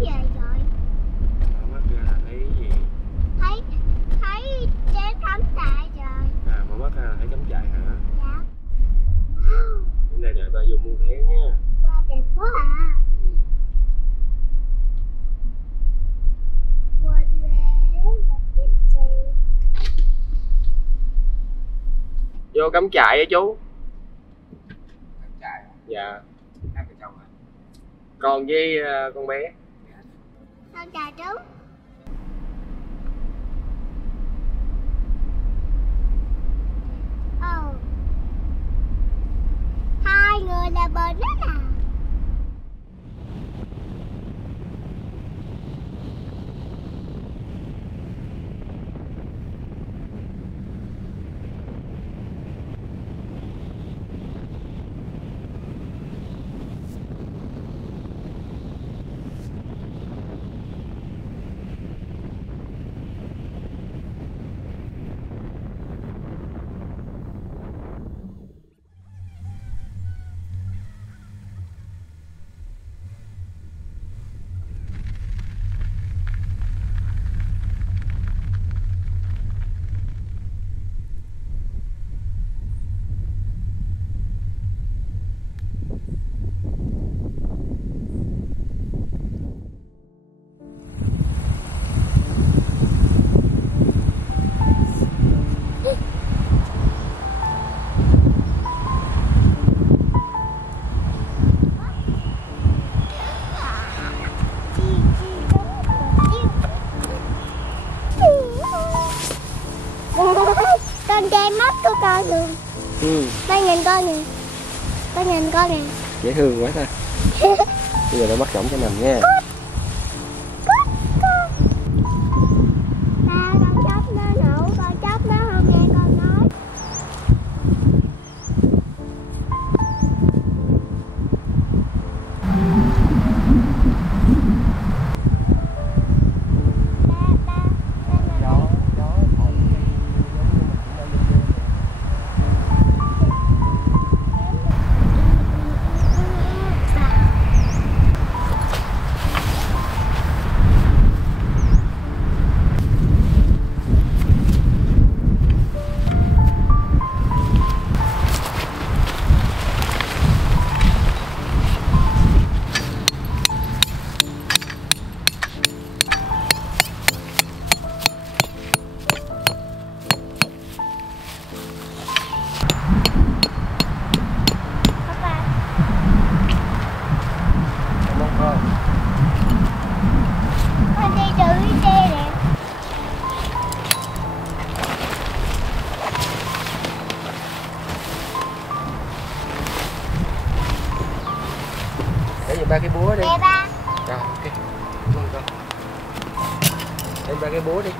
về rồi. Mở mắt ra là thấy gì? Thấy trên cắm trại rồi. À, mở mắt ra là thấy cắm trại hả? Dạ. Bên này đợi ba vô mua vé nha. Wow, đẹp quá à. Quên vé là cái gì? Vô cắm trại á chú. Cắm trại hả? Dạ. Hai vợ chồng hả? Con với con bé. Con chào chú. Ồ. Hai người là bền rất à. Con che mắt của con luôn. Con nhìn con nè. Con nhìn con nè. Dễ thương quá ta. Bây giờ nó bắt cổng cho nằm nha. Ba con chóc nó nổ, con chóc nó không nghe con nói. Con đi chữ xe nè. Để giùm ba cái búa đi. Nè ba. Rồi, ok. Con con. Để ba cái búa đi.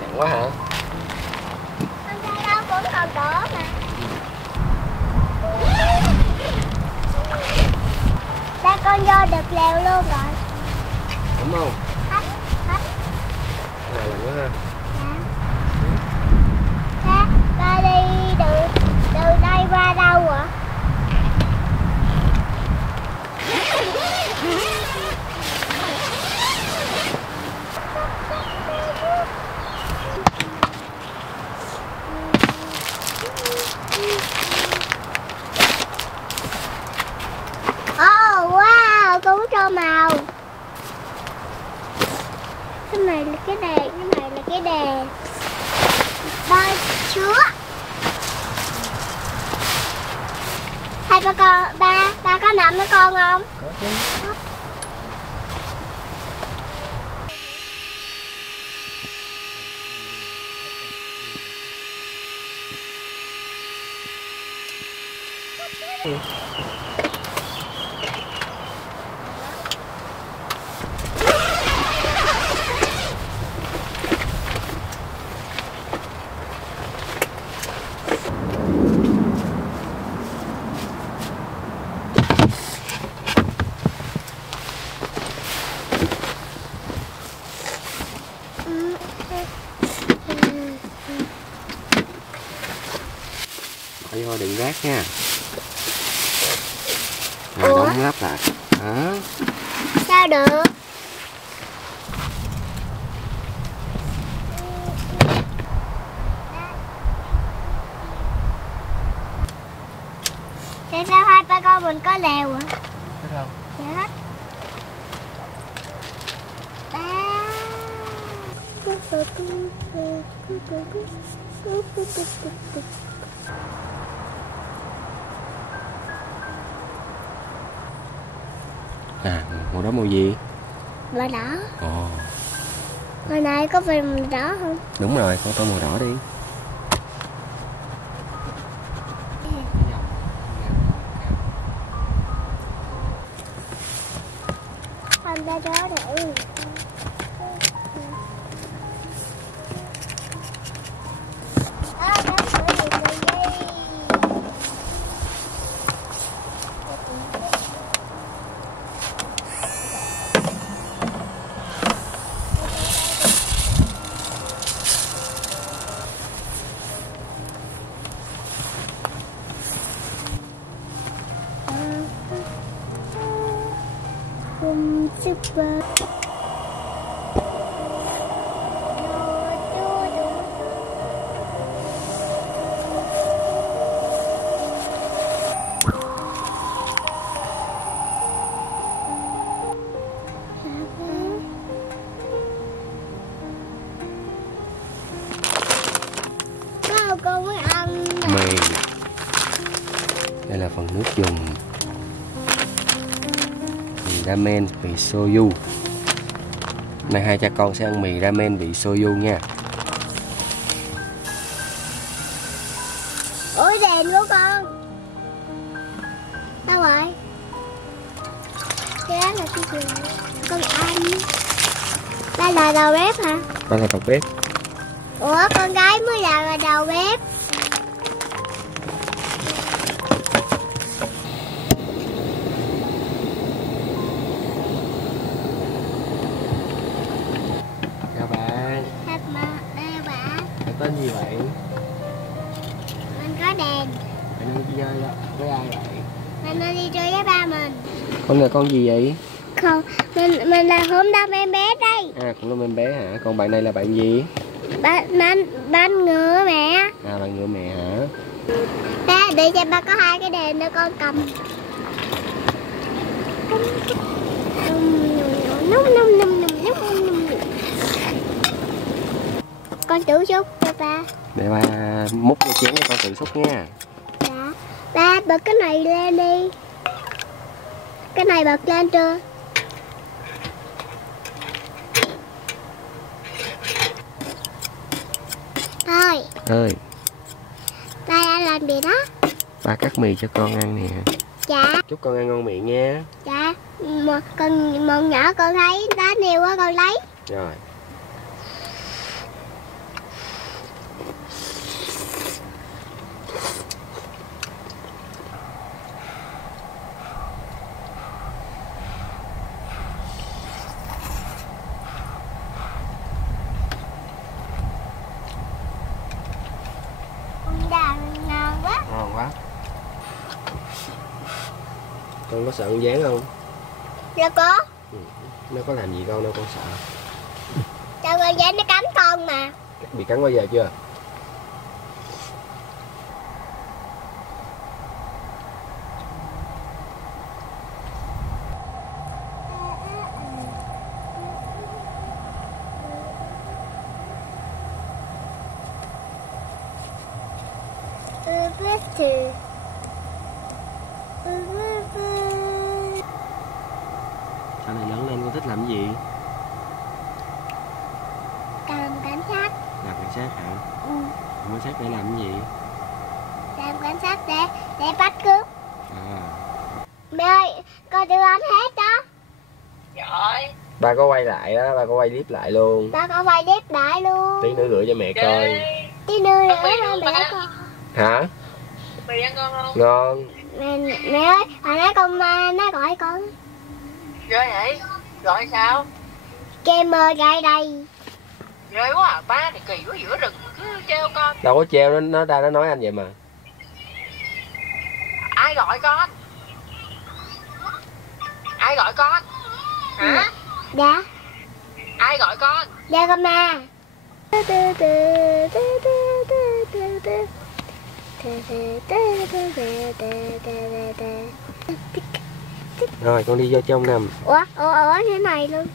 Nặng quá hả? Con thấy đâu cũng còn đỏ mà. Ba con vô được leo luôn rồi. Đúng không? Hết. Này là nữa ha. Dạ. Ba đi từ đây qua đâu ạ? Oh wow, cũng cho màu. Cái này là cái đèn, cái này là cái đèn. Ba chúa. Hai ba có nằm với con không? Có chứ. Phải vô đựng rác nha. Không lắp lại hả? Sao được? Tại sao hai ba con mình có lèo à? Thấy không? Dạ. À, màu đó màu gì? Màu đỏ. Ồ. Hồi nãy có phải màu đỏ không? Đúng rồi, con tô màu đỏ đi. Không ra đó để super. Con mới ăn Mì. Đây là phần nước dùng. Mì ramen vị soju. Nay hai cha con sẽ ăn mì ramen vị soju nha. ôi đèn của con đâu rồi? Cái đó là cái gì? Con ăn. Đây là đầu bếp hả? Đó là đầu bếp. Ủa con gái mới là đầu bếp. Chào bạn. Thật mà, đây là bạn. Bạn tên gì vậy? Mình có đèn. Bạn đang đi chơi đó với ai vậy? Mình đang đi chơi với ba mình. Con là con gì vậy? Không, mình là hôm đông em bé đây. À, cũng là em bé hả? Còn bạn này là bạn gì? Bạn ngựa mẹ. À, bạn ngựa mẹ hả? Ba, để cho ba có hai cái đèn để con cầm. Con tự xúc cho ba. Để ba múc cái chén cho con tự xúc nha. Dạ. Ba bật cái này lên đi. Cái này bật lên chưa? Thôi. Ơi, Ba đang làm gì đó? ba cắt mì cho con ăn nè. Dạ. Chúc con ăn ngon miệng nha. Dạ. Một nhỏ con thấy lá nhiều quá con lấy. Rồi. Ngon quá. Ngon quá. Con có sợ con gián không? Dạ có. Nó có làm gì con đâu con sợ. Sao con dán nó cắn con mà. Bị cắn bao giờ chưa? Sau này lớn lên con thích làm gì? Làm cảnh sát. Làm cảnh sát hả? Ừ. Làm cảnh sát để làm cái gì? Làm cảnh sát để bắt cướp. À. Mẹ ơi, con đưa anh hết đó. Trời. Ba có quay lại đó, ba có quay clip lại luôn. Ba con quay đếp đại luôn. Tí nữa gửi cho mẹ coi. Tí nữa nữa Mì ba ngon mẹ mà. con. Hả? Hả? Mì ăn ngon không? Ngon. Mẹ ơi, hồi nãy con nó gọi con. Ghê vậy? Gọi sao? Kem gai đây. Ghê quá à, ba thì kỳ quá giữa rừng cứ treo con. Đâu có treo nó ra nó nói anh vậy mà. Ai gọi con? Ai gọi con? Hả? Dạ. Ai gọi con? Dạ con ma. Rồi con đi vô trong nằm. Ủa thế này luôn.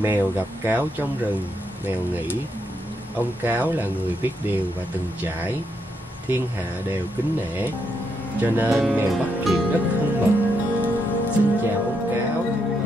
Mèo gặp cáo trong rừng. Mèo nghĩ ông cáo là người biết điều và từng trải, thiên hạ đều kính nể, cho nên mèo bắt chuyện rất thân mật. Xin chào ông cáo thân mến.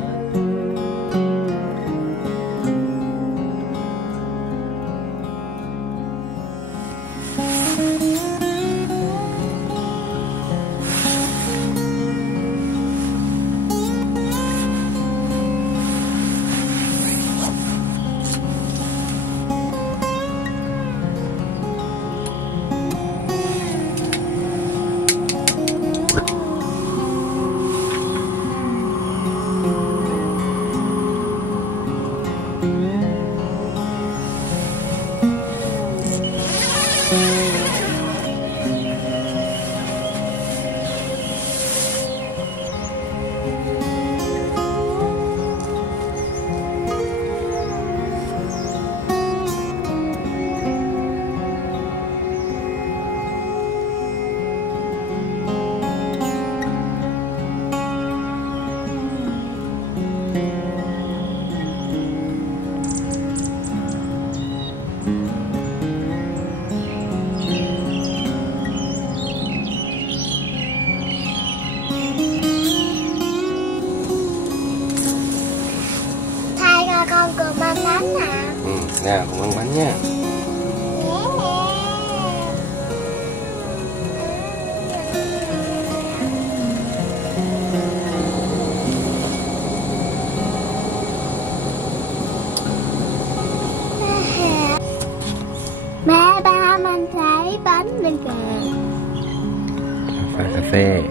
Con cần ăn bánh à? Nào con ăn bánh nha. Mẹ ba mình thấy bánh lên kìa. Pha cà phê.